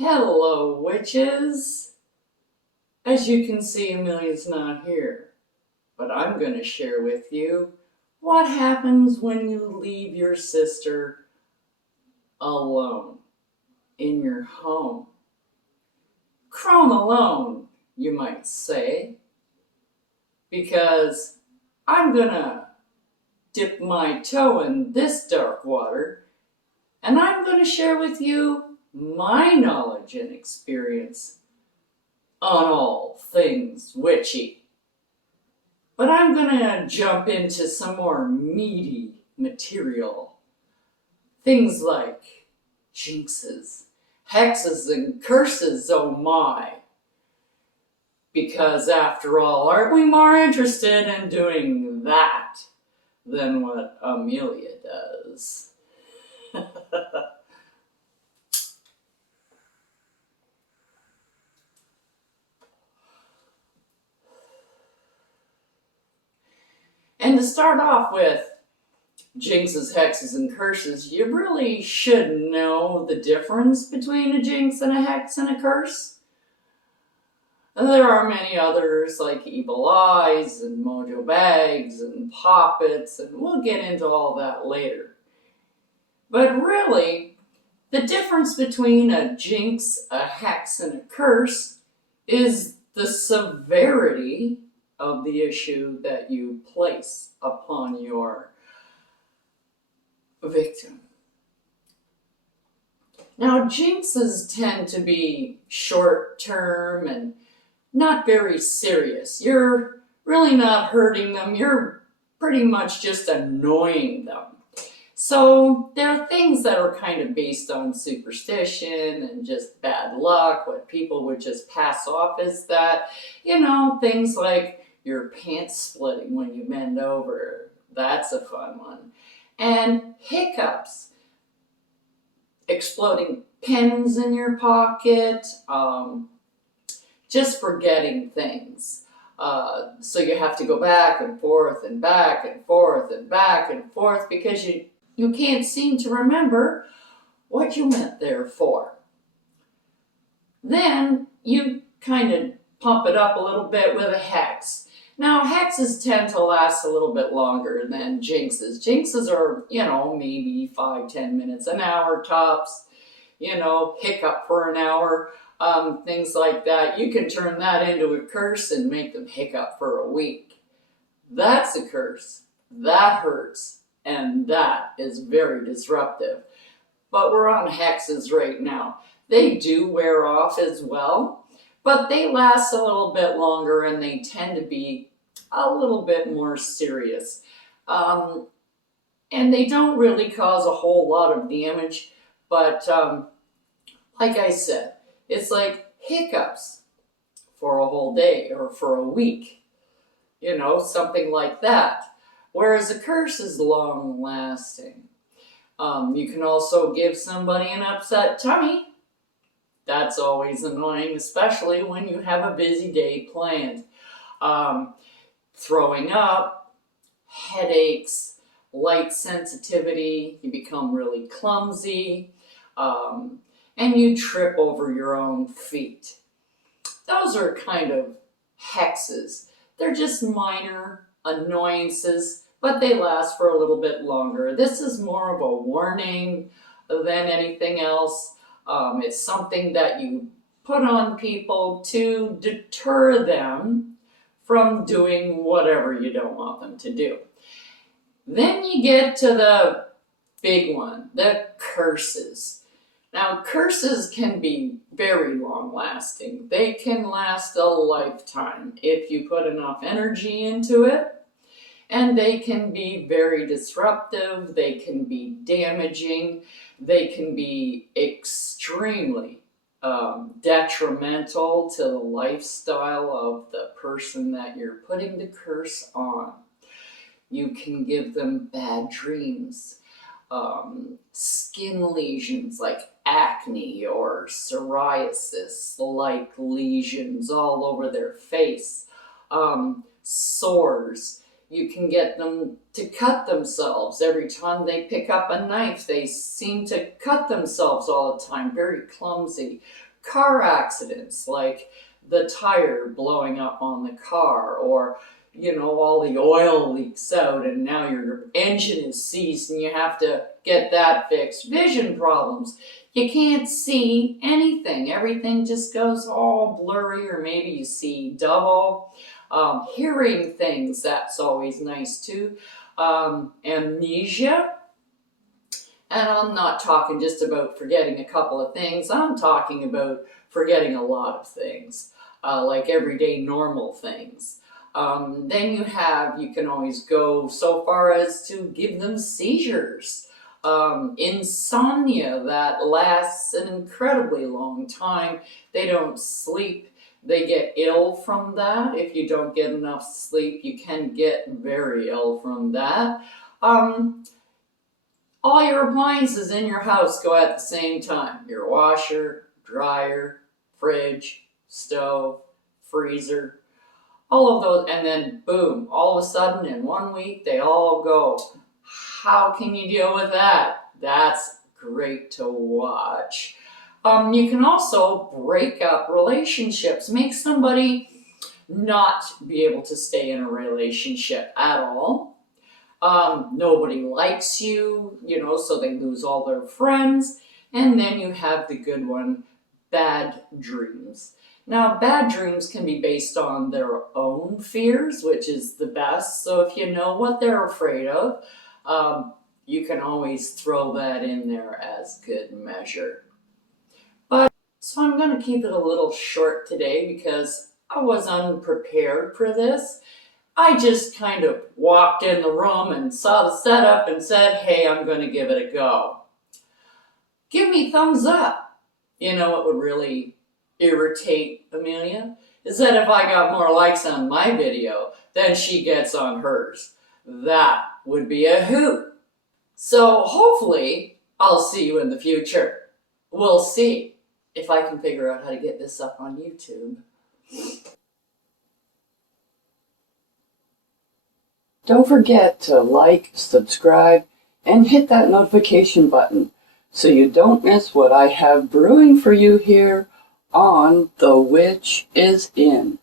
Hello, witches! As you can see, Amelia's not here, but I'm going to share with you what happens when you leave your sister alone in your home. Crone alone, you might say, because I'm going to dip my toe in this dark water and I'm going to share with you my knowledge and experience on all things witchy. But I'm going to jump into some more meaty material. Things like jinxes, hexes, and curses, oh my. Because after all, aren't we more interested in doing that than what Amelia does? And to start off with jinxes, hexes, and curses, you really should know the difference between a jinx and a hex and a curse. And there are many others like evil eyes and mojo bags and poppets, and we'll get into all that later. But really, the difference between a jinx, a hex, and a curse is the severity of the issue that you place upon your victim. Now, jinxes tend to be short-term and not very serious. You're really not hurting them. You're pretty much just annoying them. So there are things that are kind of based on superstition and just bad luck. What people would just pass off is that, things like your pants splitting when you bend over. That's a fun one. And hiccups, exploding pens in your pocket, just forgetting things. So you have to go back and forth and back and forth and back and forth because you can't seem to remember what you meant there for. Then you kind of pump it up a little bit with a hex. Now, hexes tend to last a little bit longer than jinxes. Jinxes are, maybe 5-10 minutes, an hour tops, hiccup for an hour, things like that. You can turn that into a curse and make them hiccup for a week. That's a curse. That hurts. And that is very disruptive. But we're on hexes right now. They do wear off as well, but they last a little bit longer and they tend to be a little bit more serious. And they don't really cause a whole lot of damage, but like I said, it's like hiccups for a whole day or for a week, something like that. Whereas a curse is long lasting. You can also give somebody an upset tummy. That's always annoying, especially when you have a busy day planned. Throwing up, headaches, light sensitivity, you become really clumsy, and you trip over your own feet. Those are kind of hexes. They're just minor annoyances, but they last for a little bit longer. This is more of a warning than anything else. It's something that you put on people to deter them from doing whatever you don't want them to do. Then you get to the big one, the curses. Now, curses can be very long-lasting. They can last a lifetime if you put enough energy into it. And they can be very disruptive. They can be damaging. They can be extremely detrimental to the lifestyle of the person that you're putting the curse on. You can give them bad dreams, skin lesions like acne or psoriasis-like lesions all over their face, sores. You can get them to cut themselves. Every time they pick up a knife, they seem to cut themselves all the time. Very clumsy, Car accidents, like the tire blowing up on the car, or all the oil leaks out and now your engine is seized and you have to get that fixed. Vision problems. You can't see anything. Everything just goes all blurry, or maybe you see double. Hearing things, that's always nice too. Amnesia. And I'm not talking just about forgetting a couple of things. I'm talking about forgetting a lot of things, like everyday normal things. Then you can always go so far as to give them seizures. Insomnia that lasts an incredibly long time. They don't sleep. They get ill from that. If you don't get enough sleep, you can get very ill from that. All your appliances in your house go at the same time. Your washer, dryer, fridge, stove, freezer, all of those, and then boom, all of a sudden in 1 week they all go. How can you deal with that? That's great to watch. You can also break up relationships, make somebody not be able to stay in a relationship at all. Nobody likes you, so they lose all their friends. And then you have the good one, bad dreams. Now, bad dreams can be based on their own fears, which is the best. So if you know what they're afraid of, you can always throw that in there as good measure. So I'm going to keep it a little short today because I was unprepared for this. I just kind of walked in the room and saw the setup and said, hey, I'm going to give it a go. Give me thumbs up. What would really irritate Amelia is that if I got more likes on my video than she gets on hers. That would be a hoot. So hopefully I'll see you in the future. We'll see if I can figure out how to get this up on YouTube. Don't forget to like, subscribe, and hit that notification button so you don't miss what I have brewing for you here on The Witch is In.